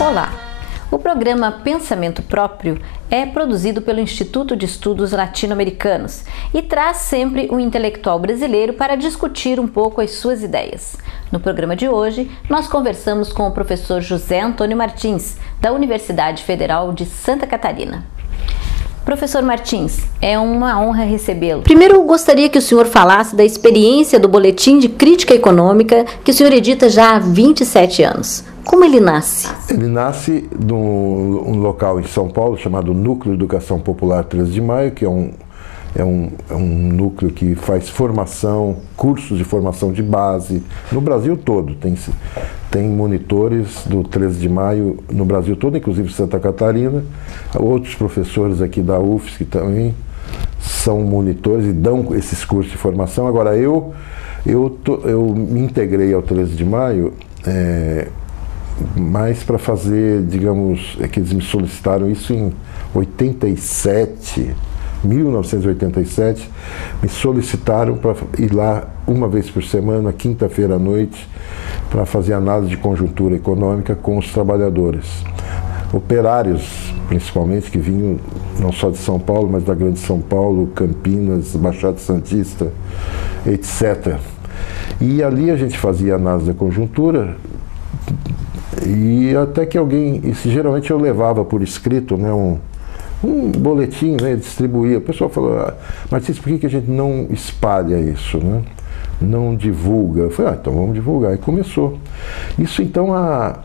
Olá! O programa Pensamento Próprio é produzido pelo Instituto de Estudos Latino-Americanos e traz sempre um intelectual brasileiro para discutir um pouco as suas ideias. No programa de hoje, nós conversamos com o professor José Antônio Martins, da Universidade Federal de Santa Catarina. Professor Martins, é uma honra recebê-lo. Primeiro, eu gostaria que o senhor falasse da experiência do Boletim de Crítica Econômica que o senhor edita já há 27 anos. Como ele nasce? Ele nasce num local em São Paulo chamado Núcleo de Educação Popular 13 de Maio, que é um núcleo que faz formação, cursos de formação de base, no Brasil todo. Tem monitores do 13 de Maio no Brasil todo, inclusive Santa Catarina. Outros professores aqui da UFSC também são monitores e dão esses cursos de formação. Agora, eu me integrei ao 13 de Maio mais para fazer, digamos, que eles me solicitaram isso em 1987, me solicitaram para ir lá uma vez por semana, quinta-feira à noite, para fazer análise de conjuntura econômica com os trabalhadores, operários principalmente, que vinham não só de São Paulo, mas da Grande São Paulo, Campinas, Baixada Santista, etc. E ali a gente fazia análise da conjuntura e até que isso geralmente eu levava por escrito, né, um boletim, né, distribuía. O pessoal falou, Martins, por que a gente não espalha isso, né? Não divulga? Eu falei, então vamos divulgar. E começou. Isso então há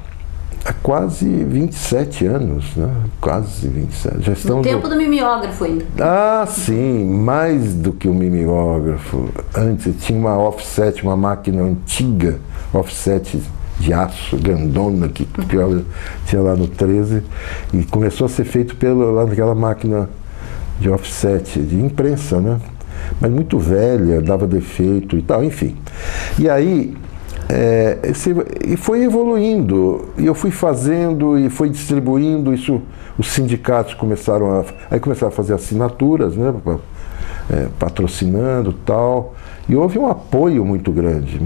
quase 27 anos, né? Quase 27. Já estamos no tempo do mimeógrafo ainda. Ah, sim, mais do que o mimeógrafo. Antes tinha uma offset, uma máquina antiga, offset de aço, grandona, que tinha lá no 13, e começou a ser feito lá naquela máquina de offset, de imprensa, né? Mas muito velha, dava defeito e tal, enfim. E aí, e foi evoluindo, e eu fui fazendo, e foi distribuindo isso. Os sindicatos começaram a fazer assinaturas, né? Patrocinando e tal. E houve um apoio muito grande,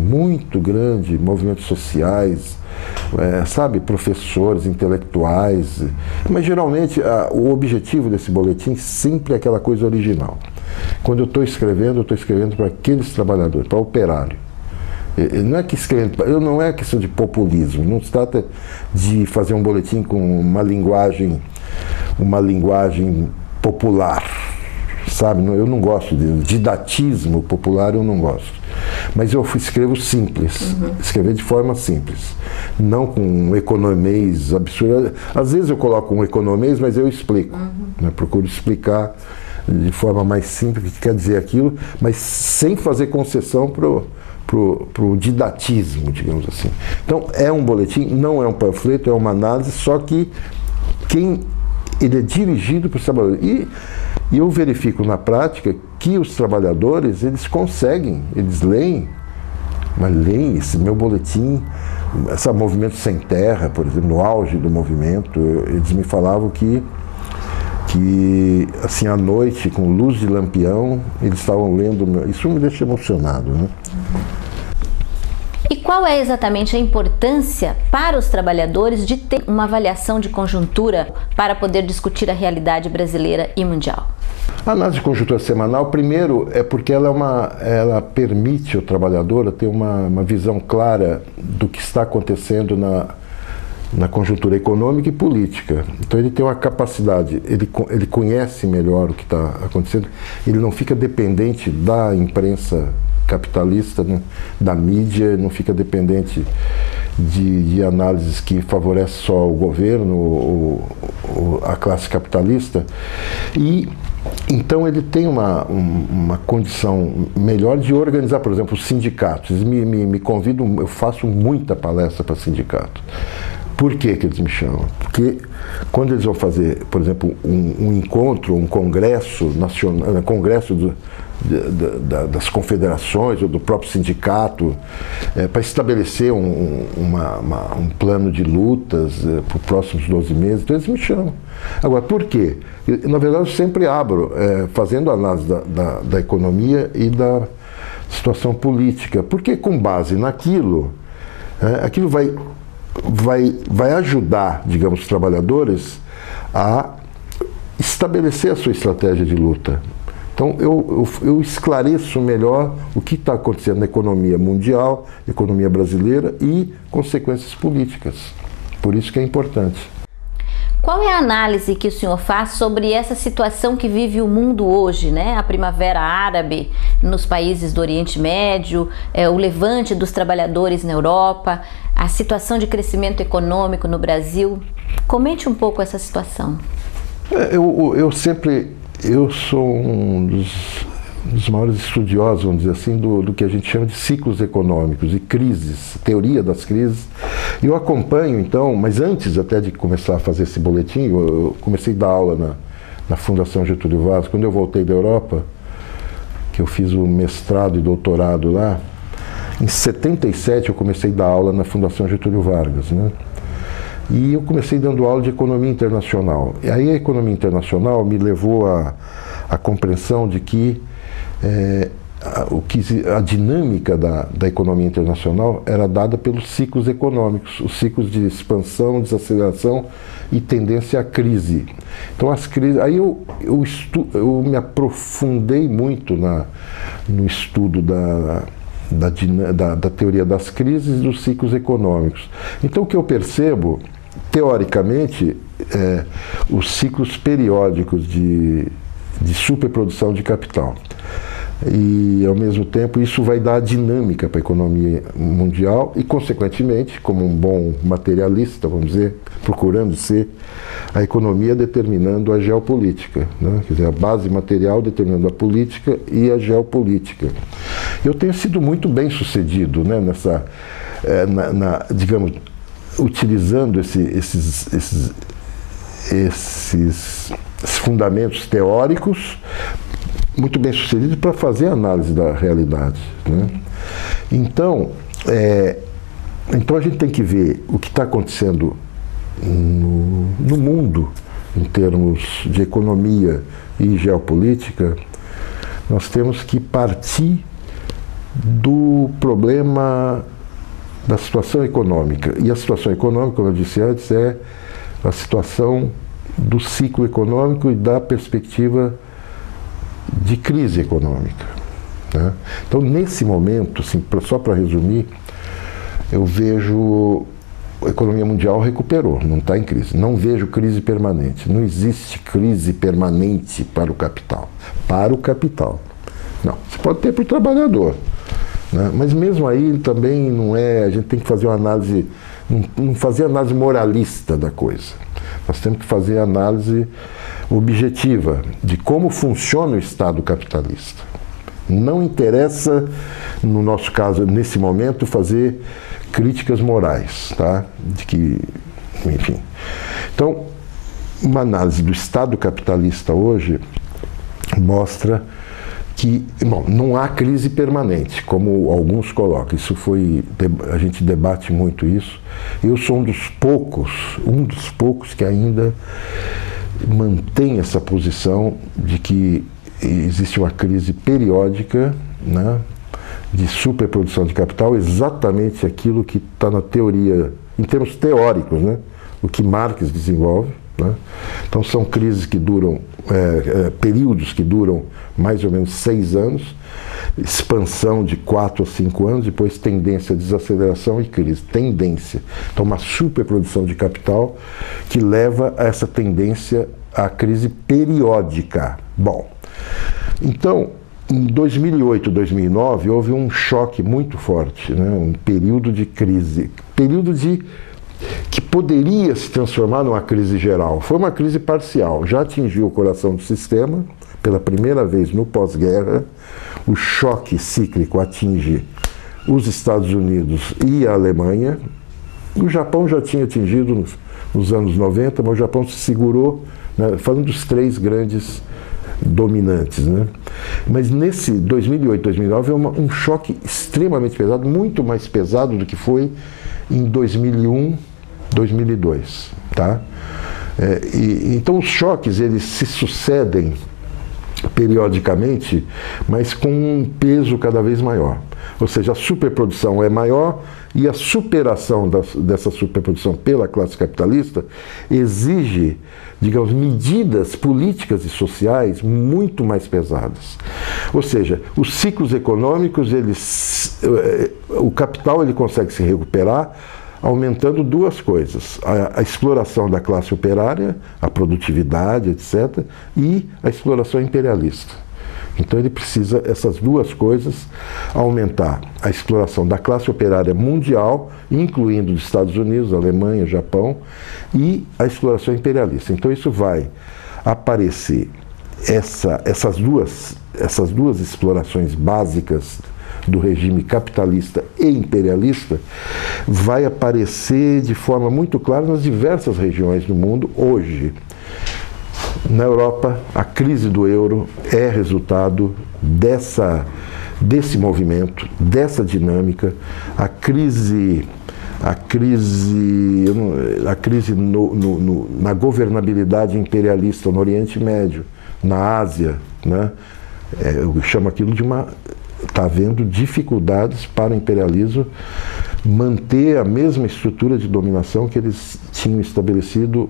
movimentos sociais, professores, intelectuais. Mas geralmente o objetivo desse boletim sempre é aquela coisa original. Quando eu estou escrevendo para aqueles trabalhadores, para o operário. Não é questão de populismo, não se trata de fazer um boletim com uma linguagem popular. Sabe, eu não gosto de didatismo popular, eu não gosto. Mas eu escrevo simples, escrever de forma simples, não com um economês absurdo. Às vezes eu coloco um economês, mas eu explico, né? Procuro explicar de forma mais simples o que quer dizer aquilo, mas sem fazer concessão pro didatismo, digamos assim. Então, é um boletim, não é um panfleto, é uma análise, só que ele é dirigido para os trabalhadores. E eu verifico na prática que os trabalhadores, eles conseguem, eles leem esse meu boletim, esse Movimento Sem Terra, por exemplo, no auge do movimento, eles me falavam que assim, à noite, com luz de lampião, eles estavam lendo, isso me deixa emocionado, né? E qual é exatamente a importância para os trabalhadores de ter uma avaliação de conjuntura para poder discutir a realidade brasileira e mundial? A análise de conjuntura semanal, primeiro, é porque ela permite ao trabalhador ter uma visão clara do que está acontecendo na conjuntura econômica e política. Então ele tem uma capacidade, ele conhece melhor o que está acontecendo, ele não fica dependente da imprensa capitalista, né, da mídia, não fica dependente de análises que favorecem só o governo ou a classe capitalista. E então ele tem uma condição melhor de organizar, por exemplo, os sindicatos. Eles me convidam, eu faço muita palestra para sindicato. Por que eles me chamam? Porque quando eles vão fazer, por exemplo, um encontro, um congresso nacional, congresso das confederações ou do próprio sindicato, para estabelecer um plano de lutas para os próximos 12 meses, então eles me chamam. Agora, por quê? Na verdade, eu sempre abro, fazendo análise da economia e situação política, porque com base naquilo, aquilo vai ajudar, digamos, os trabalhadores a estabelecer a sua estratégia de luta. Então, eu esclareço melhor o que está acontecendo na economia mundial, economia brasileira e consequências políticas. Por isso que é importante. Qual é a análise que o senhor faz sobre essa situação que vive o mundo hoje, né? A Primavera Árabe nos países do Oriente Médio, o levante dos trabalhadores na Europa, a situação de crescimento econômico no Brasil. Comente um pouco essa situação. Eu sou um dos maiores estudiosos, vamos dizer assim, do que a gente chama de ciclos econômicos e crises, teoria das crises. Eu acompanho, então, mas antes até de começar a fazer esse boletim, eu comecei a dar aula na Fundação Getúlio Vargas. Quando eu voltei da Europa, que eu fiz o mestrado e doutorado lá, em 77 eu comecei a dar aula na Fundação Getúlio Vargas, né? E eu comecei dando aula de economia internacional. E aí a economia internacional me levou à compreensão de que a dinâmica da economia internacional era dada pelos ciclos econômicos, os ciclos de expansão, desaceleração e tendência à crise. Então as crises, aí eu me aprofundei muito no estudo da teoria das crises e dos ciclos econômicos. Então o que eu percebo, teoricamente, os ciclos periódicos de superprodução de capital. E, ao mesmo tempo, isso vai dar dinâmica para a economia mundial e, consequentemente, como um bom materialista, vamos dizer, procurando ser, a economia determinando a geopolítica, né? Quer dizer, a base material determinando a política e a geopolítica. Eu tenho sido muito bem sucedido, né, digamos, utilizando esses fundamentos teóricos, muito bem sucedido para fazer análise da realidade, né? Então a gente tem que ver o que está acontecendo no mundo em termos de economia e geopolítica. Nós temos que partir do problema da situação econômica. E a situação econômica, como eu disse antes, é a situação do ciclo econômico e da perspectiva de crise econômica, né? Então, nesse momento, assim, só para resumir, eu vejo a economia mundial recuperou, não está em crise. Não vejo crise permanente. Não existe crise permanente para o capital. Para o capital. Não, você pode ter para o trabalhador, né? Mas mesmo aí também não é, a gente tem que fazer uma análise, não fazer análise moralista da coisa. Nós temos que fazer análise objetiva de como funciona o Estado capitalista. Não interessa, no nosso caso, nesse momento, fazer críticas morais, tá? De que, enfim. Então, uma análise do Estado capitalista hoje mostra que, bom, não há crise permanente, como alguns colocam. A gente debate muito isso. Eu sou um dos poucos que ainda mantém essa posição de que existe uma crise periódica, né, de superprodução de capital, exatamente aquilo que está na teoria, em termos teóricos, né, o que Marx desenvolve, né? Então são crises que duram, períodos que duram mais ou menos 6 anos, expansão de 4 a 5 anos, depois tendência, desaceleração e crise. Tendência. Então, uma superprodução de capital que leva a essa tendência à crise periódica. Bom, então, em 2008, 2009, houve um choque muito forte, né? Um período de crise, que poderia se transformar numa crise geral. Foi uma crise parcial, já atingiu o coração do sistema, pela primeira vez no pós-guerra. O choque cíclico atinge os Estados Unidos e a Alemanha. O Japão já tinha atingido nos anos 90, mas o Japão se segurou, né, falando dos 3 grandes dominantes, né? Mas nesse 2008, 2009, é um choque extremamente pesado, muito mais pesado do que foi em 2001, 2002, tá? Então os choques, eles se sucedem periodicamente, mas com um peso cada vez maior. Ou seja, a superprodução é maior e a superação dessa superprodução pela classe capitalista exige, digamos, medidas políticas e sociais muito mais pesadas. Ou seja, os ciclos econômicos, o capital ele consegue se recuperar aumentando duas coisas: a exploração da classe operária, a produtividade, etc., e a exploração imperialista. Então ele precisa, essas duas coisas, aumentar a exploração da classe operária mundial, incluindo os Estados Unidos, Alemanha, Japão, e a exploração imperialista. Então isso vai aparecer, essas duas explorações básicas do regime capitalista e imperialista, vai aparecer de forma muito clara nas diversas regiões do mundo hoje. Na Europa, a crise do euro é resultado desse movimento, dessa dinâmica. A crise na governabilidade imperialista no Oriente Médio, na Ásia, né? Eu chamo aquilo de está havendo dificuldades para o imperialismo manter a mesma estrutura de dominação que eles tinham estabelecido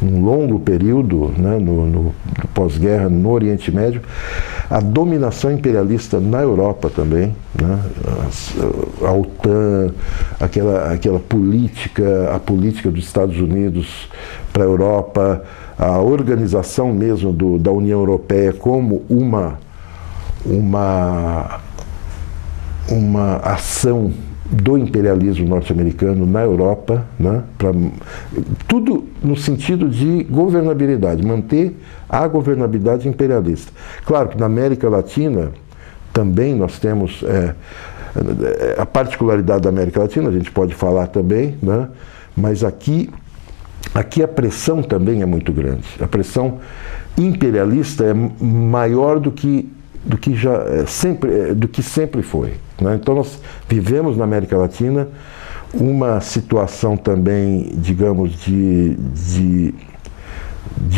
num longo período, né, no pós-guerra no Oriente Médio. A dominação imperialista na Europa também, né, a OTAN, aquela política, a política dos Estados Unidos para a Europa, a organização mesmo da União Europeia como uma ação do imperialismo norte-americano na Europa, né, tudo no sentido de governabilidade, manter a governabilidade imperialista. Claro que na América Latina também nós temos a particularidade da América Latina, a gente pode falar também, né, mas aqui a pressão também é muito grande. A pressão imperialista é maior do que sempre foi, né? Então nós vivemos na América Latina uma situação também, digamos, de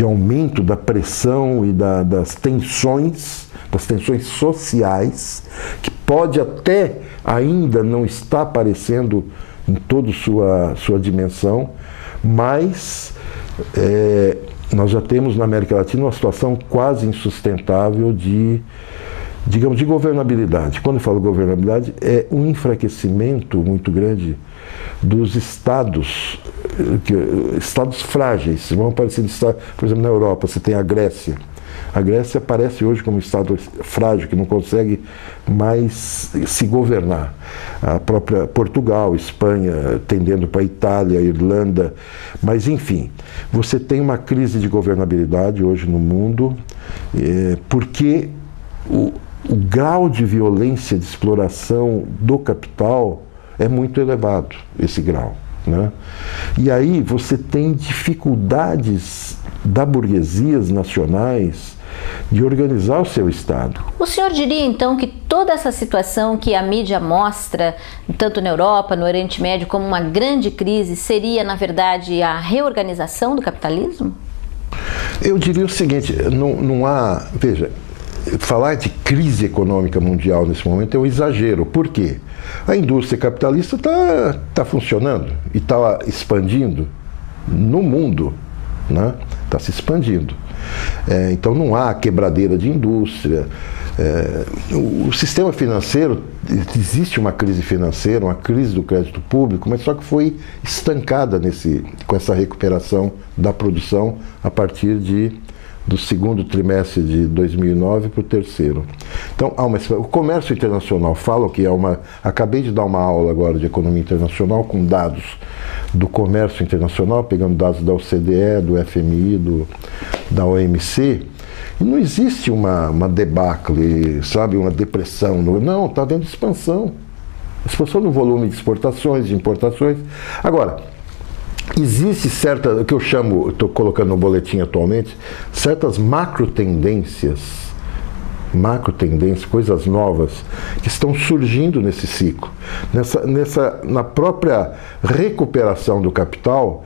aumento da pressão e das tensões sociais, que pode até ainda não estar aparecendo em toda sua dimensão, mas nós já temos na América Latina uma situação quase insustentável de governabilidade. Quando eu falo governabilidade, é um enfraquecimento muito grande dos estados frágeis. Vão aparecer, por exemplo, na Europa, você tem a Grécia. A Grécia aparece hoje como um estado frágil, que não consegue mais se governar. A própria Portugal, Espanha, tendendo para a Itália, Irlanda. Mas, enfim, você tem uma crise de governabilidade hoje no mundo, porque o grau de violência, de exploração do capital é muito elevado, esse grau, né? E aí você tem dificuldades da burguesias nacionais de organizar o seu Estado. O senhor diria então que toda essa situação que a mídia mostra, tanto na Europa, no Oriente Médio, como uma grande crise, seria, na verdade, a reorganização do capitalismo? Eu diria o seguinte, não há... Veja, falar de crise econômica mundial nesse momento é um exagero. Por quê? A indústria capitalista está funcionando e está expandindo no mundo, né? Está se expandindo. Então não há quebradeira de indústria. O sistema financeiro, existe uma crise financeira, uma crise do crédito público, mas só que foi estancada com essa recuperação da produção a partir do segundo trimestre de 2009 para o terceiro. Então, o comércio internacional, falam que acabei de dar uma aula agora de economia internacional com dados do comércio internacional, pegando dados da OCDE, do FMI, da OMC, e não existe uma debacle, sabe, uma depressão. Não, está havendo expansão. Expansão no volume de exportações, de importações. Agora, existe o que eu chamo, estou colocando no boletim atualmente, certas macro tendências, coisas novas, que estão surgindo nesse ciclo. Na própria recuperação do capital,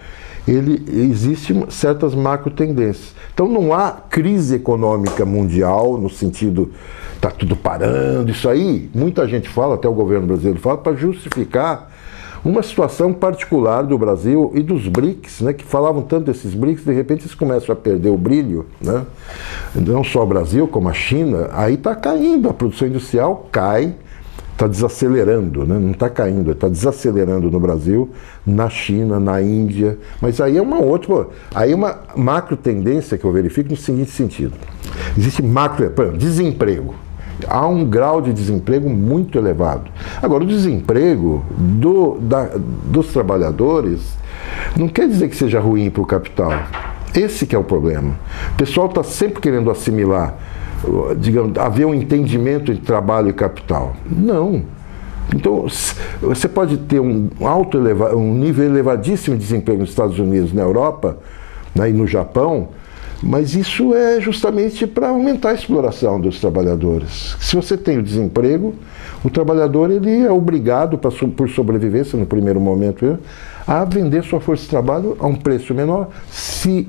Existem certas macro tendências. Então não há crise econômica mundial no sentido está tudo parando, isso aí muita gente fala, até o governo brasileiro fala, para justificar uma situação particular do Brasil e dos BRICS, né, que falavam tanto desses BRICS, de repente eles começam a perder o brilho, né? Não só o Brasil, como a China, aí está caindo, a produção industrial cai, está desacelerando, né? Não está caindo, está desacelerando no Brasil, na China, na Índia, mas aí é uma outra, aí é uma macro tendência que eu verifico no seguinte sentido, existe macro, por exemplo, desemprego. Há um grau de desemprego muito elevado. Agora, o desemprego dos trabalhadores não quer dizer que seja ruim para o capital. Esse que é o problema. O pessoal está sempre querendo assimilar, digamos, haver um entendimento entre trabalho e capital. Não. Então, você pode ter um nível elevadíssimo de desemprego nos Estados Unidos, na Europa, né, e no Japão, mas isso é justamente para aumentar a exploração dos trabalhadores. Se você tem o desemprego, o trabalhador ele é obrigado, por sobrevivência no primeiro momento, a vender sua força de trabalho a um preço menor, se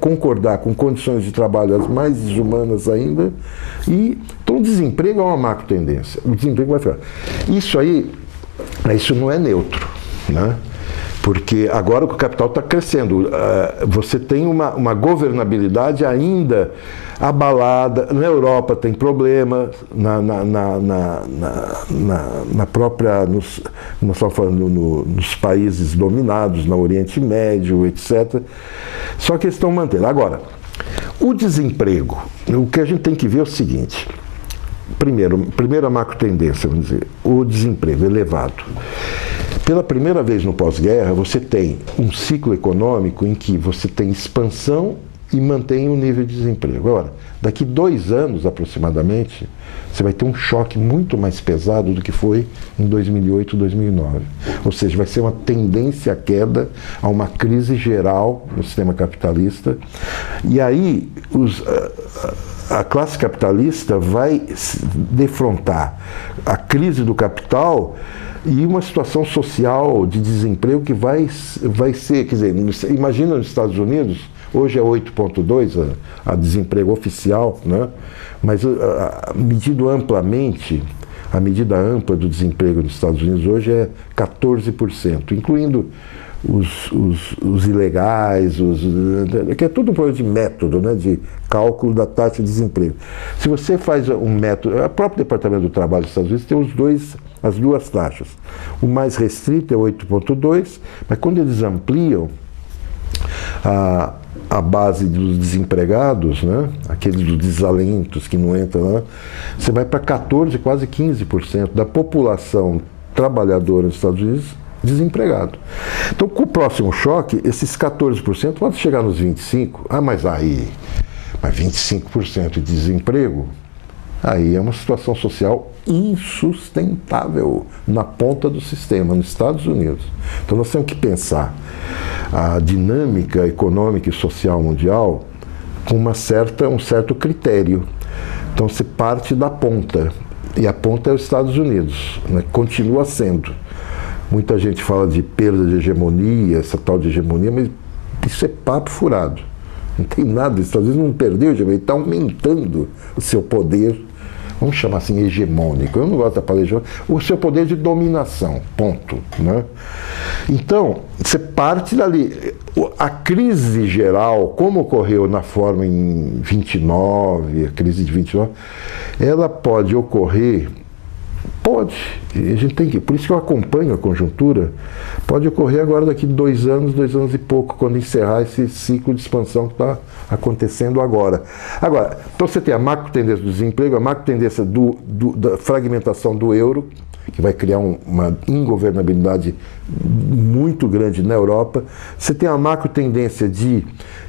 concordar com condições de trabalho as mais desumanas ainda. Então o desemprego é uma macro tendência. O desemprego vai ficar. Isso não é neutro, né? Porque agora que o capital está crescendo, você tem uma governabilidade ainda abalada. Na Europa tem problema, na própria, nós estamos falando nos países dominados, no Oriente Médio, etc. Só que eles estão mantendo. Agora, o desemprego, o que a gente tem que ver é o seguinte. Primeira macro tendência, vamos dizer, o desemprego elevado. Pela primeira vez no pós-guerra, você tem um ciclo econômico em que você tem expansão e mantém o nível de desemprego. Agora, daqui 2 anos aproximadamente, você vai ter um choque muito mais pesado do que foi em 2008, 2009. Ou seja, vai ser uma tendência à queda, a uma crise geral no sistema capitalista. E aí, a classe capitalista vai defrontar a crise do capital e uma situação social de desemprego que vai ser, quer dizer, imagina nos Estados Unidos, hoje é 8,2 a desemprego oficial, né? Mas medido amplamente, a medida ampla do desemprego nos Estados Unidos hoje é 14%, incluindo os ilegais, que é tudo um problema de método, né, de cálculo da taxa de desemprego. Se você faz um método, o próprio Departamento do Trabalho dos Estados Unidos tem as duas taxas. O mais restrito é 8,2, mas quando eles ampliam a base dos desempregados, né, aqueles dos desalentos que não entram lá, você vai para 14%, quase 15% da população trabalhadora nos Estados Unidos desempregado. Então, com o próximo choque, esses 14% podem chegar nos 25%. Mas 25% de desemprego, aí é uma situação social insustentável na ponta do sistema, nos Estados Unidos. Então, nós temos que pensar a dinâmica econômica e social mundial com um certo critério. Então, você parte da ponta, e a ponta é os Estados Unidos, né? Continua sendo. Muita gente fala de perda de hegemonia, essa tal de hegemonia, mas isso é papo furado. Não tem nada, os Estados Unidos não perdeu a hegemonia, está aumentando o seu poder, vamos chamar assim, hegemônico. Eu não gosto da palavra hegemônico, o seu poder de dominação, ponto, né? Então, você parte dali. A crise geral, como ocorreu na forma em 29, a crise de 29, ela pode ocorrer. Pode, a gente tem que, por isso que eu acompanho a conjuntura, pode ocorrer agora daqui 2 anos e pouco, quando encerrar esse ciclo de expansão que está acontecendo agora. Agora, então você tem a macro tendência do desemprego, a macro tendência da fragmentação do euro, que vai criar uma ingovernabilidade muito grande na Europa. Você tem a macro tendência de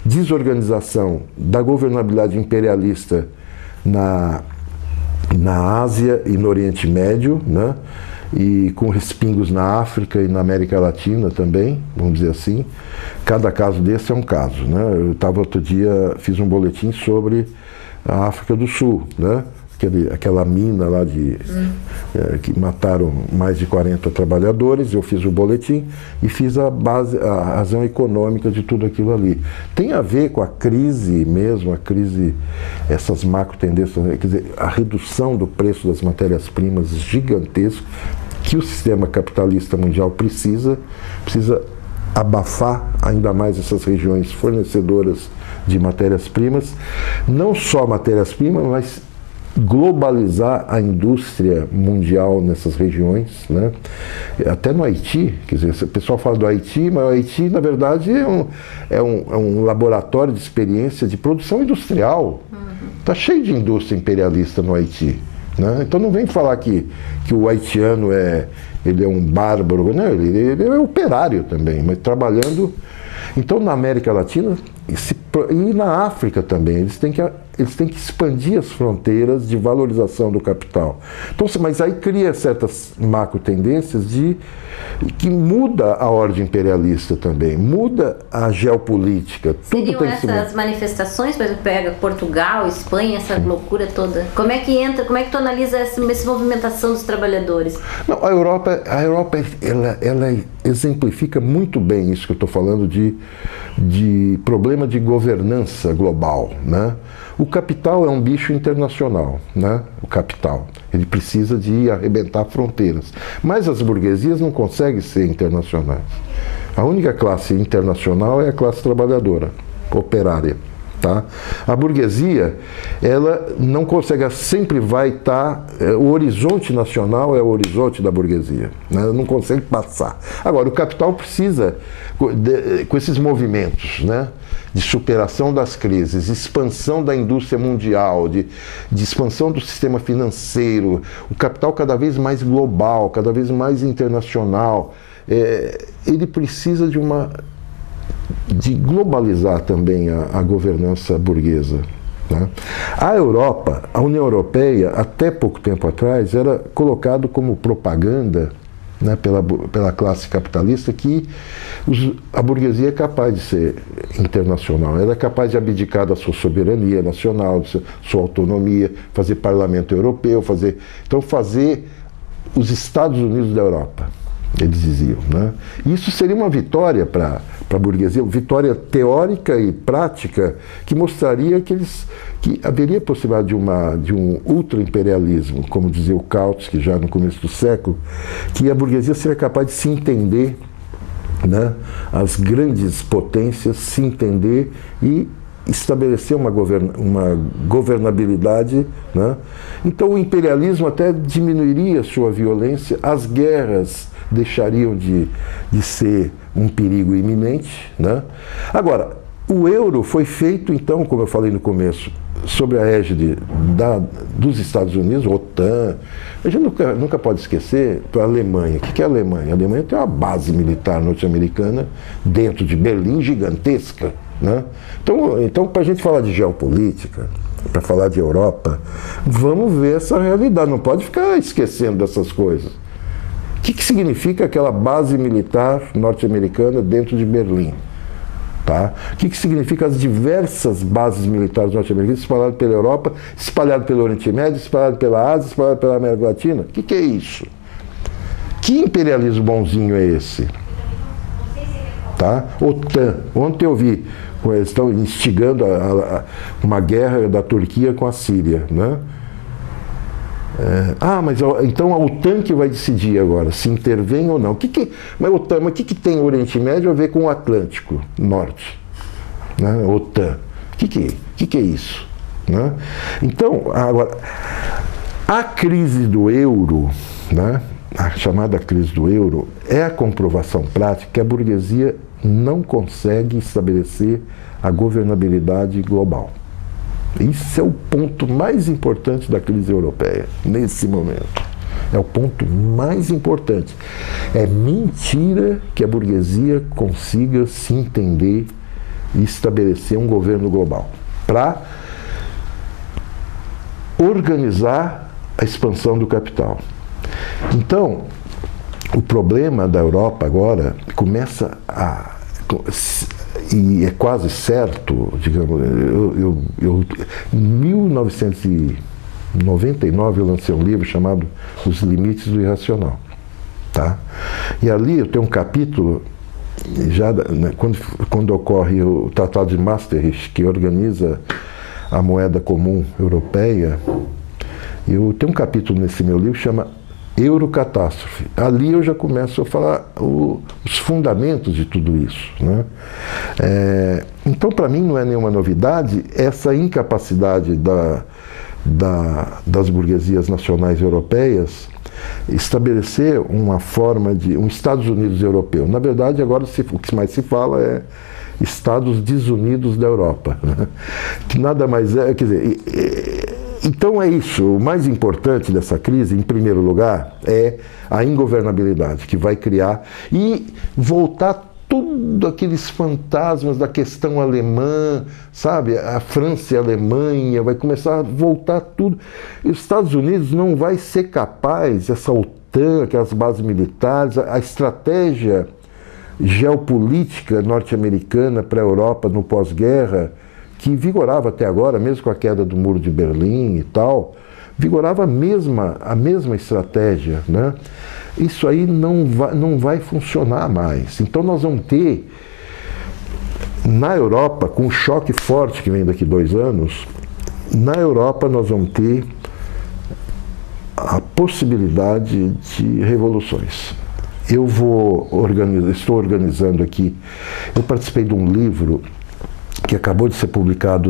desorganização da governabilidade imperialista na Ásia e no Oriente Médio, né? E com respingos na África e na América Latina também, vamos dizer assim. Cada caso desse é um caso, né? Eu estava outro dia, fiz um boletim sobre a África do Sul, né? aquela mina lá que mataram mais de 40 trabalhadores. Eu fiz o boletim e fiz a razão econômica de tudo aquilo ali. Tem a ver com a crise mesmo, essas macro tendências, quer dizer, a redução do preço das matérias-primas gigantesco que o sistema capitalista mundial precisa abafar ainda mais essas regiões fornecedoras de matérias-primas, não só matérias-primas, mas globalizar a indústria mundial nessas regiões, né? Até no Haiti, quer dizer, o pessoal fala do Haiti, mas o Haiti, na verdade, é um laboratório de experiência de produção industrial. Está cheio de indústria imperialista no Haiti, né? Então não vem falar que o haitiano ele é um bárbaro, não, ele é operário também, mas trabalhando. Então, na América Latina e na África também, eles têm que expandir as fronteiras de valorização do capital. Então, mas aí cria certas macro tendências que muda a ordem imperialista também, muda a geopolítica. Seriam essas manifestações, por exemplo, pega Portugal, Espanha, essa loucura toda. Como é que tu analisa essa movimentação dos trabalhadores? Não, a Europa ela exemplifica muito bem isso que eu estou falando de problema de governança global, né? O capital é um bicho internacional, né? O capital. Ele precisa de arrebentar fronteiras. Mas as burguesias não conseguem ser internacionais. A única classe internacional é a classe trabalhadora, operária. Tá? A burguesia, ela não consegue, ela sempre vai estar, o horizonte nacional é o horizonte da burguesia, né? Ela não consegue passar. Agora, o capital precisa, com esses movimentos, né, de superação das crises, expansão da indústria mundial, de expansão do sistema financeiro, o capital cada vez mais global, cada vez mais internacional, ele precisa de globalizar também a governança burguesa, né? A Europa, a União Europeia, até pouco tempo atrás, era colocado como propaganda, né, pela classe capitalista que a burguesia é capaz de ser internacional, ela é capaz de abdicar da sua soberania nacional, de sua autonomia, fazer parlamento europeu, fazer os Estados Unidos da Europa, eles diziam, né? Isso seria uma vitória para a burguesia, vitória teórica e prática, que mostraria que haveria possibilidade de um ultra-imperialismo, como dizia o Kautsky já no começo do século, que a burguesia seria capaz de se entender, né? As grandes potências se entender e estabelecer uma governabilidade, né? Então o imperialismo até diminuiria sua violência, as guerras deixariam de ser um perigo iminente, né? Agora, o euro foi feito, então, como eu falei no começo, sob a égide dos Estados Unidos, OTAN. A gente nunca pode esquecer a Alemanha. O que é a Alemanha? A Alemanha tem uma base militar norte-americana dentro de Berlim gigantesca, né? Então para a gente falar de geopolítica, para falar de Europa, vamos ver essa realidade, não pode ficar esquecendo dessas coisas. O que significa aquela base militar norte-americana dentro de Berlim? Tá? O que significa as diversas bases militares norte-americanas espalhadas pela Europa, espalhadas pelo Oriente Médio, espalhadas pela Ásia, espalhadas pela América Latina? O que é isso? Que imperialismo bonzinho é esse? Tá? OTAN. Ontem eu vi, eles estão instigando uma guerra da Turquia com a Síria, né? Mas então a OTAN que vai decidir agora se intervém ou não. Mas o que tem o Oriente Médio a ver com o Atlântico Norte? Né? OTAN. O que é isso? Né? Então, agora, a crise do euro, né? A chamada crise do euro, é a comprovação prática que a burguesia não consegue estabelecer a governabilidade global. Isso é o ponto mais importante da crise europeia, nesse momento. É o ponto mais importante. É mentira que a burguesia consiga se entender e estabelecer um governo global para organizar a expansão do capital. Então, o problema da Europa agora começa e é quase certo, digamos, em 1900 Em 99 eu lancei um livro chamado Os Limites do Irracional. Tá? E ali eu tenho um capítulo, já né, quando ocorre o Tratado de Maastricht, que organiza a moeda comum europeia, eu tenho um capítulo nesse meu livro que chama Eurocatástrofe. Ali eu já começo a falar os fundamentos de tudo isso. Né? Então, para mim, não é nenhuma novidade essa incapacidade das burguesias nacionais europeias estabelecer uma forma de um Estados Unidos europeu. Na verdade, agora o que mais se fala é Estados desunidos da Europa, né? Que nada mais é, quer dizer, então é isso. O mais importante dessa crise, em primeiro lugar, é a ingovernabilidade que vai criar e voltar tudo aqueles fantasmas da questão alemã, sabe? A França e a Alemanha, vai começar a voltar tudo. E os Estados Unidos não vai ser capaz, essa OTAN, aquelas bases militares, a estratégia geopolítica norte-americana para a Europa no pós-guerra, que vigorava até agora, mesmo com a queda do Muro de Berlim e tal, vigorava a mesma estratégia, né? Isso aí não vai funcionar mais. Então nós vamos ter, na Europa, com um choque forte que vem daqui 2 anos, na Europa nós vamos ter a possibilidade de revoluções. Estou organizando aqui, eu participei de um livro que acabou de ser publicado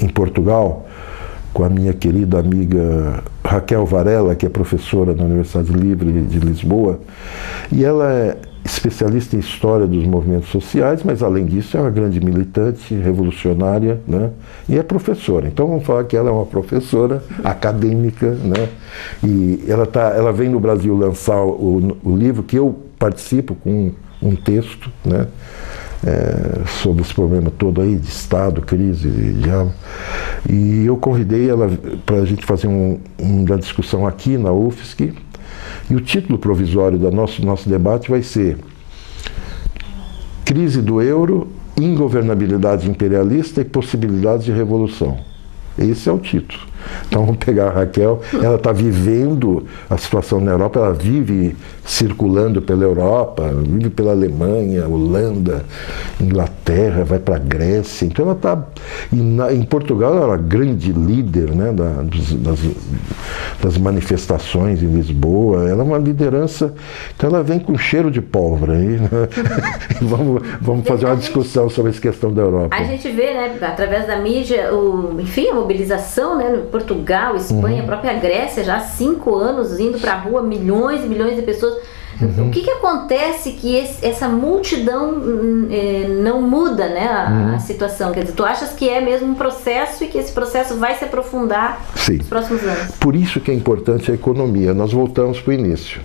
em Portugal, com a minha querida amiga Raquel Varela, que é professora na Universidade Livre de Lisboa, e ela é especialista em história dos movimentos sociais, mas além disso é uma grande militante, revolucionária, né? E é professora. Então vamos falar que ela é uma professora acadêmica, né? E ela vem no Brasil lançar o livro que eu participo com um texto, né? Sobre esse problema todo aí de Estado, crise, e eu convidei ela para a gente fazer uma discussão aqui na UFSC, e o título provisório do nosso debate vai ser Crise do Euro, Ingovernabilidade Imperialista e Possibilidades de Revolução. Esse é o título. Então vamos pegar a Raquel, ela está vivendo a situação na Europa, ela vive circulando pela Europa, vive pela Alemanha, Holanda, Inglaterra, vai para a Grécia. Então ela está. Em Portugal ela é uma grande líder, né, das manifestações em Lisboa, ela é uma liderança, então ela vem com cheiro de pólvora aí, né? Vamos fazer uma discussão sobre essa questão da Europa. A gente vê, né, através da mídia, enfim, a mobilização, né, Portugal, Espanha, a própria Grécia, já há 5 anos indo para a rua, milhões e milhões de pessoas. O que acontece que essa multidão não muda, né, a situação? Quer dizer, tu achas que é mesmo um processo e que esse processo vai se aprofundar nos próximos anos? Por isso que é importante a economia. Nós voltamos para o início.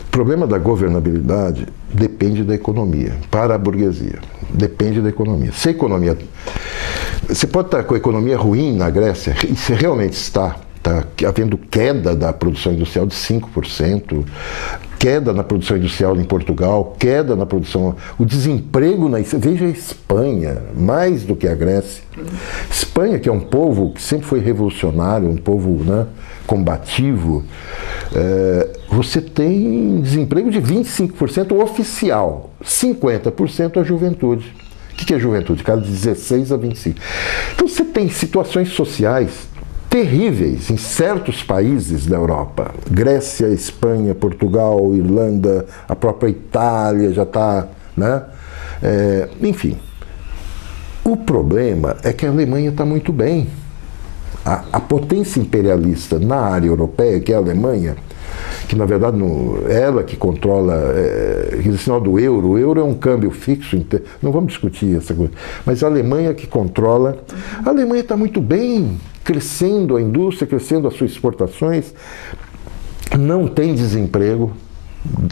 O problema da governabilidade depende da economia, para a burguesia. Depende da economia. Se a economia... Você pode estar com a economia ruim na Grécia, e se realmente está havendo queda da produção industrial de 5%, queda na produção industrial em Portugal, queda na produção... O desemprego veja a Espanha, mais do que a Grécia. Espanha, que é um povo que sempre foi revolucionário, um povo, né, combativo, você tem desemprego de 25% oficial, 50% a juventude. O que é juventude? Cara de 16 a 25. Então você tem situações sociais terríveis em certos países da Europa. Grécia, Espanha, Portugal, Irlanda, a própria Itália já está, né? Enfim. O problema é que a Alemanha está muito bem. A potência imperialista na área europeia, que é a Alemanha, que na verdade ela que controla, o sinal do euro, o euro é um câmbio fixo, não vamos discutir essa coisa, mas a Alemanha que controla, a Alemanha está muito bem, crescendo a indústria, crescendo as suas exportações, não tem desemprego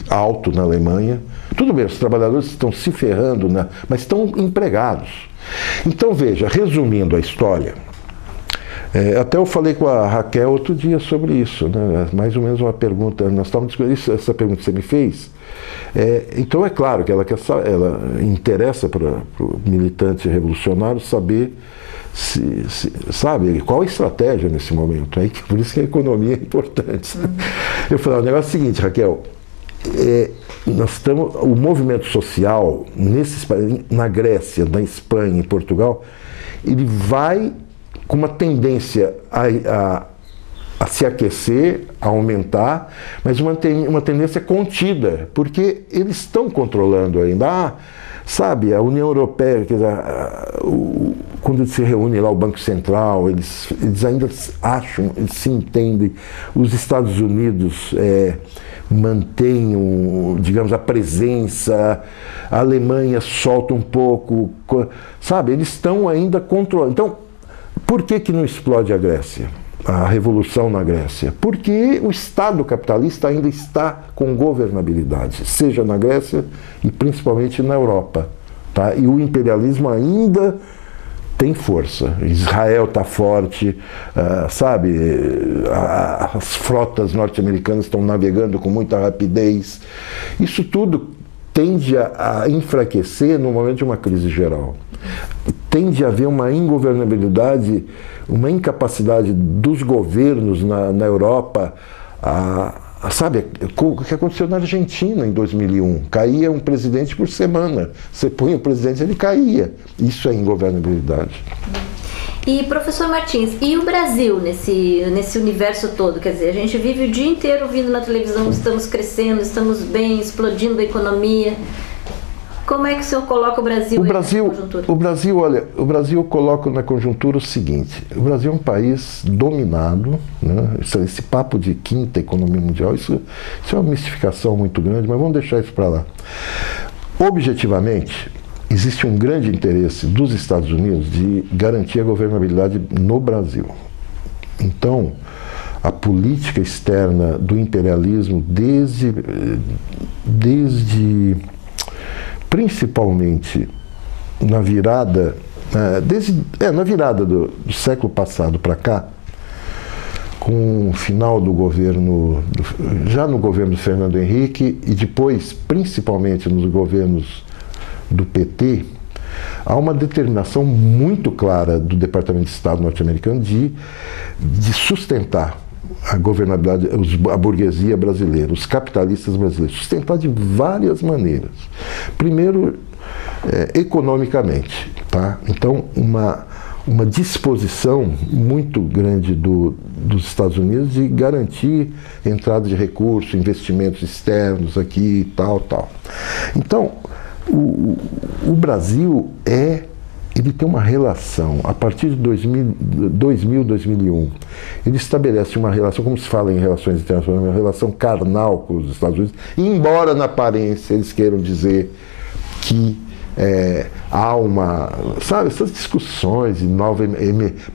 alto na Alemanha, tudo bem, os trabalhadores estão se ferrando, né, mas estão empregados. Então veja, resumindo a história, até eu falei com a Raquel outro dia sobre isso, né? Mais ou menos uma pergunta, nós estávamos discutindo essa pergunta que você me fez. Então é claro que ela interessa para o militante revolucionário saber sabe, qual a estratégia nesse momento? Aí, por isso que a economia é importante. Eu falei, o negócio é o seguinte, Raquel, o movimento social na Grécia, na Espanha, em Portugal, ele vai com uma tendência a se aquecer, a aumentar, mas uma tendência contida, porque eles estão controlando ainda. Sabe, a União Europeia, quer dizer, quando se reúne lá o Banco Central, eles ainda acham, eles se entendem. Os Estados Unidos mantêm, digamos, a presença, a Alemanha solta um pouco, sabe, eles estão ainda controlando. Então, por que não explode a Grécia? A revolução na Grécia? Porque o Estado capitalista ainda está com governabilidade, seja na Grécia e principalmente na Europa. Tá? E o imperialismo ainda tem força. Israel está forte, sabe? As frotas norte-americanas estão navegando com muita rapidez. Isso tudo tende a enfraquecer no momento de uma crise geral. Tende a haver uma ingovernabilidade, uma incapacidade dos governos na Europa, sabe, o que aconteceu na Argentina em 2001, caía um presidente por semana, você punha o presidente, ele caía, isso é ingovernabilidade. E professor Martins, e o Brasil nesse universo todo? Quer dizer, a gente vive o dia inteiro ouvindo na televisão, estamos crescendo, estamos bem, explodindo a economia. Como é que o senhor coloca o Brasil na conjuntura? O Brasil eu coloco na conjuntura o seguinte, o Brasil é um país dominado, né? Esse papo de quinta economia mundial, isso é uma mistificação muito grande, mas vamos deixar isso para lá. Objetivamente, existe um grande interesse dos Estados Unidos de garantir a governabilidade no Brasil. Então, a política externa do imperialismo principalmente na virada, na virada do século passado para cá, com o final do governo, já no governo do Fernando Henrique e depois, principalmente nos governos do PT, há uma determinação muito clara do Departamento de Estado norte-americano de sustentar a governabilidade, a burguesia brasileira, os capitalistas brasileiros, sustentar de várias maneiras. Primeiro, economicamente, tá? Então, uma disposição muito grande dos Estados Unidos de garantir entrada de recursos, investimentos externos aqui e tal. Então, o Brasil ele tem uma relação, a partir de 2000, 2001, ele estabelece uma relação, como se fala em relações internacionais, uma relação carnal com os Estados Unidos, embora na aparência eles queiram dizer que há sabe, essas discussões de nova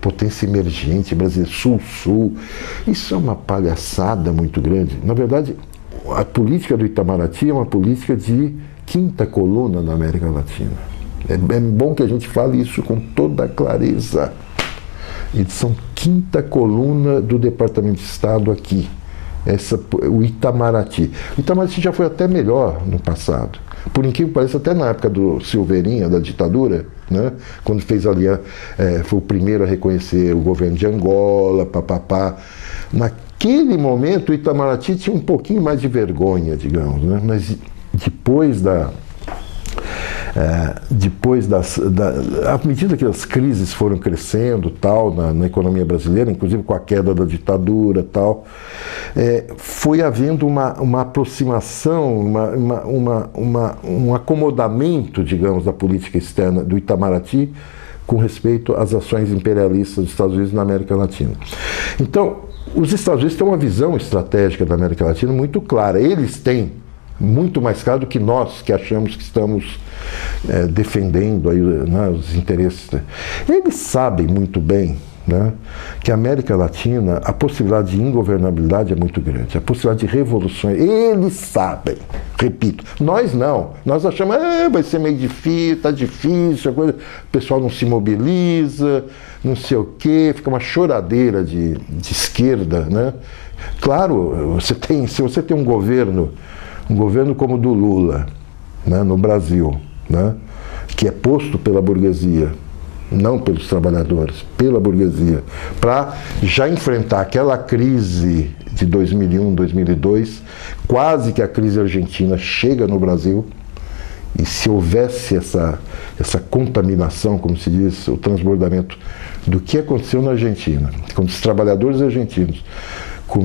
potência emergente, Brasil, Sul-Sul, isso é uma palhaçada muito grande. Na verdade, a política do Itamaraty é uma política de quinta coluna na América Latina. É bom que a gente fale isso com toda clareza. Eles são quinta coluna do Departamento de Estado aqui. O Itamaraty. O Itamaraty já foi até melhor no passado. Por incrível que pareça, até na época do Silveirinha, da ditadura, né? Quando fez aliança, foi o primeiro a reconhecer o governo de Angola, papapá. Naquele momento, o Itamaraty tinha um pouquinho mais de vergonha, digamos, né? Mas depois à medida que as crises foram crescendo tal, na economia brasileira, inclusive com a queda da ditadura tal, foi havendo uma aproximação, um acomodamento, digamos, da política externa do Itamaraty com respeito às ações imperialistas dos Estados Unidos na América Latina. Então, os Estados Unidos têm uma visão estratégica da América Latina muito clara. Eles têm muito mais claro do que nós, que achamos que estamos defendendo aí, né, os interesses. Eles sabem muito bem, né, que a América Latina, a possibilidade de ingovernabilidade é muito grande, a possibilidade de revoluções, eles sabem, repito, nós não, nós achamos, vai ser meio difícil, está difícil, a coisa, o pessoal não se mobiliza, não sei o quê, fica uma choradeira de esquerda, né? Claro, se você tem um governo como o do Lula, né, no Brasil, né, que é posto pela burguesia, não pelos trabalhadores, pela burguesia, para já enfrentar aquela crise de 2001, 2002, quase que a crise argentina chega no Brasil, e se houvesse essa contaminação, como se diz, o transbordamento do que aconteceu na Argentina, quando os trabalhadores argentinos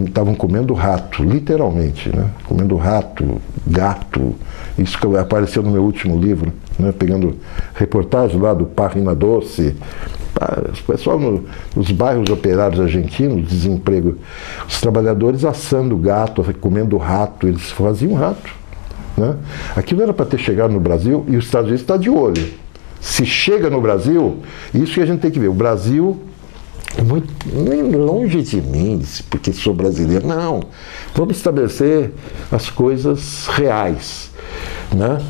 estavam comendo rato, literalmente, né? Comendo rato, gato. Isso que apareceu no meu último livro, né? Pegando reportagem lá do Página Doce. O pessoal nos bairros operários argentinos, desemprego, os trabalhadores assando gato, comendo rato, eles faziam rato, né? Aquilo era para ter chegado no Brasil e os Estados Unidos estão de olho. Se chega no Brasil, isso que a gente tem que ver. O Brasil muito nem longe de mim, porque sou brasileiro. Não, vamos estabelecer as coisas reais, né?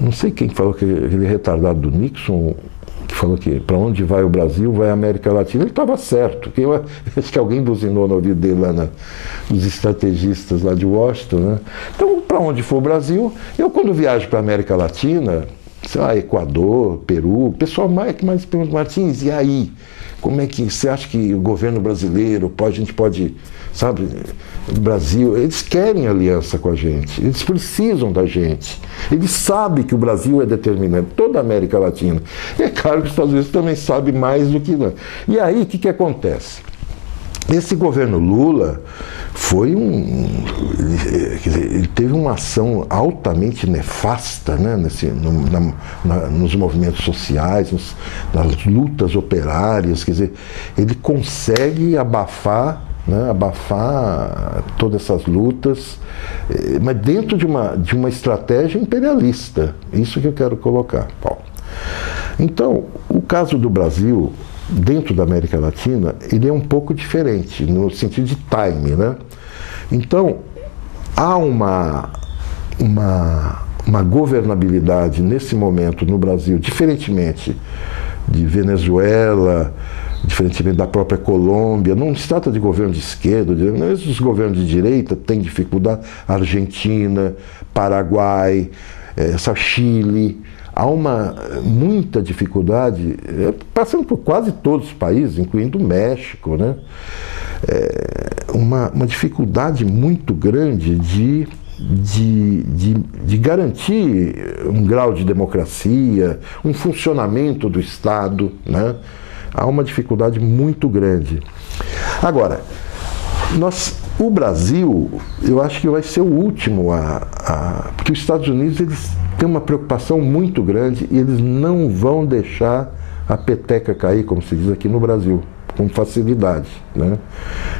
Não sei quem falou, que aquele retardado do Nixon, que falou que para onde vai o Brasil, vai a América Latina. Ele estava certo, que acho que alguém buzinou no ouvido dele lá nos estrategistas lá de Washington, né? Então, para onde for o Brasil, eu quando viajo para a América Latina, sei lá, Equador, Peru, o pessoal mais pergunta, Martins, e aí? Como é que você acha que o governo brasileiro a gente pode, sabe, o Brasil, eles querem aliança com a gente, eles precisam da gente, eles sabem que o Brasil é determinante, toda a América Latina. E é claro que os Estados Unidos também sabem mais do que nós. E aí, o que acontece? Esse governo Lula foi ele teve uma ação altamente nefasta, né, nos movimentos sociais, nas lutas operárias, quer dizer, ele consegue abafar todas essas lutas, mas dentro de uma estratégia imperialista, isso que eu quero colocar. Bom, então, o caso do Brasil, dentro da América Latina, ele é um pouco diferente, no sentido de time, né? Então, há uma governabilidade nesse momento no Brasil, diferentemente de Venezuela, diferentemente da própria Colômbia. Não se trata de governo de esquerda, os governos de direita têm dificuldade, Argentina, Paraguai, Chile. Há muita dificuldade, passando por quase todos os países, incluindo o México, né? Uma dificuldade muito grande de garantir um grau de democracia, um funcionamento do Estado, né? Há uma dificuldade muito grande. Agora, o Brasil, eu acho que vai ser o último porque os Estados Unidos eles têm uma preocupação muito grande e eles não vão deixar a peteca cair, como se diz aqui no Brasil, com facilidade, né?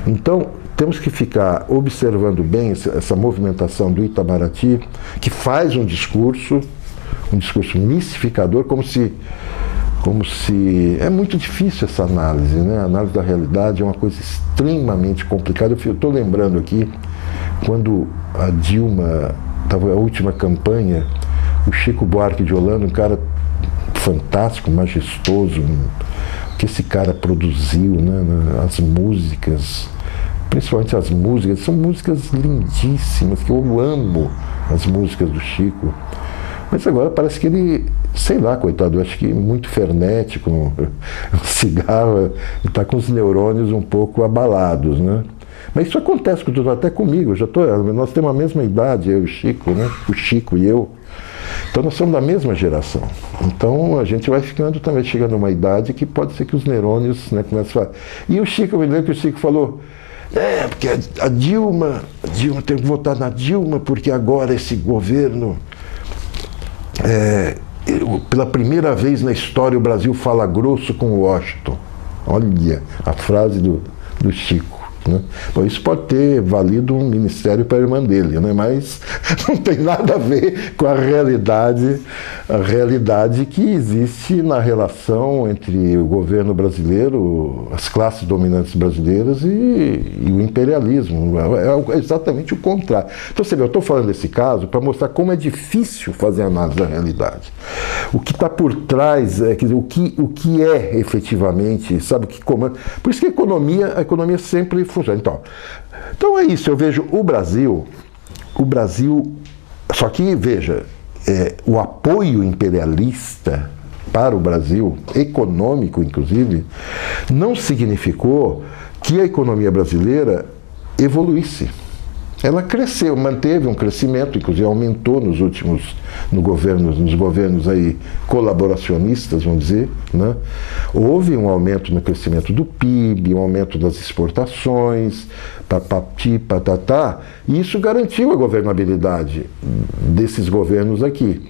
Então, temos que ficar observando bem essa movimentação do Itamaraty, que faz um discurso mistificador, como se é muito difícil essa análise, né? A análise da realidade é uma coisa extremamente complicada. Eu estou lembrando aqui, quando a Dilma estava a última campanha, o Chico Buarque de Holanda, um cara fantástico, majestoso, que esse cara produziu, né? As músicas, principalmente as músicas, são músicas lindíssimas, que eu amo as músicas do Chico. Mas agora parece que ele, sei lá, coitado, eu acho que muito frenético, um cigarro, e está com os neurônios um pouco abalados, né? Mas isso acontece até comigo, nós temos a mesma idade, eu e o Chico, né? O Chico e eu. Então nós somos da mesma geração. Então a gente vai também chegando a uma idade que pode ser que os neurônios, né, comecem a falar. E o Chico, eu me lembro que o Chico falou, porque a Dilma tem que votar na Dilma, porque agora esse governo, pela primeira vez na história o Brasil fala grosso com Washington. Olha a frase do Chico. Né? Bom, isso pode ter valido um ministério para a irmã dele, né? Mas não tem nada a ver com a realidade que existe na relação entre o governo brasileiro, as classes dominantes brasileiras e o imperialismo. É exatamente o contrário. Então, você vê, eu estou falando desse caso para mostrar como é difícil fazer análise da realidade. O que está por trás, quer dizer, o que é efetivamente, sabe, o que comanda. Por isso que a economia sempre funciona. Então é isso, eu vejo o Brasil, só que, veja, o apoio imperialista para o Brasil, econômico inclusive, não significou que a economia brasileira evoluísse. Ela cresceu, manteve um crescimento, inclusive aumentou nos governos aí colaboracionistas, vamos dizer, né? Houve um aumento no crescimento do PIB, um aumento das exportações, papati, patatá, e isso garantiu a governabilidade desses governos aqui.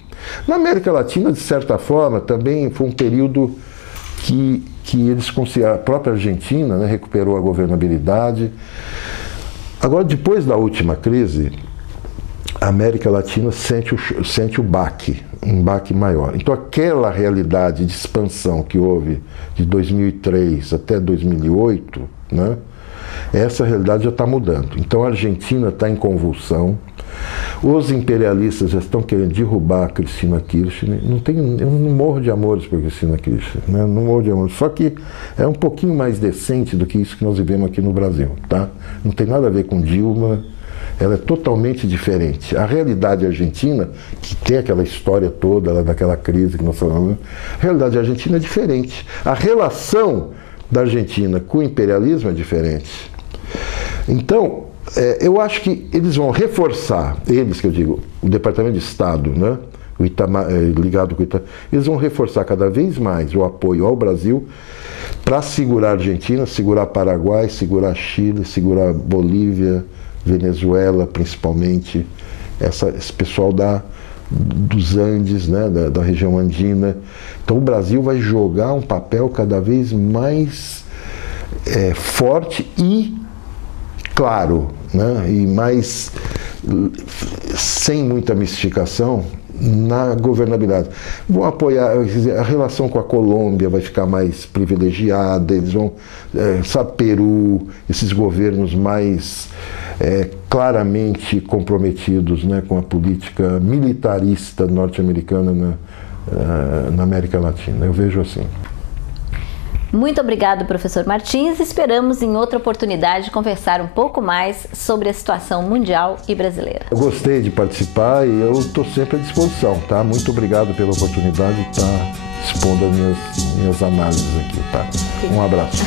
Na América Latina, de certa forma, também foi um período que eles consideraram, a própria Argentina, né, recuperou a governabilidade. Agora, depois da última crise, a América Latina sente o baque, um baque maior. Então, aquela realidade de expansão que houve de 2003 até 2008, né, essa realidade já está mudando. Então, a Argentina está em convulsão. Os imperialistas já estão querendo derrubar a Cristina Kirchner. Eu não morro de amores por Cristina Kirchner, né? Não morro de amores. Só que é um pouquinho mais decente do que isso que nós vivemos aqui no Brasil, tá? Não tem nada a ver com Dilma. Ela é totalmente diferente. A realidade argentina, que tem aquela história toda daquela crise que nós falamos, a realidade argentina é diferente. A relação da Argentina com o imperialismo é diferente. Então, eu acho que eles vão reforçar, eles que eu digo, o Departamento de Estado, né, o ligado com o Itamar, eles vão reforçar cada vez mais o apoio ao Brasil para segurar a Argentina, segurar Paraguai, segurar Chile, segurar Bolívia, Venezuela, principalmente, esse pessoal dos Andes, né, da região andina. Então o Brasil vai jogar um papel cada vez mais forte e claro, né, e mais sem muita mistificação na governabilidade. Vão apoiar, a relação com a Colômbia vai ficar mais privilegiada, eles vão, sabe, Peru, esses governos mais claramente comprometidos, né, com a política militarista norte-americana na América Latina. Eu vejo assim. Muito obrigado, professor Martins. Esperamos em outra oportunidade conversar um pouco mais sobre a situação mundial e brasileira. Eu gostei de participar e eu estou sempre à disposição, tá? Muito obrigado pela oportunidade de estar expondo as minhas análises aqui, tá? Um abraço.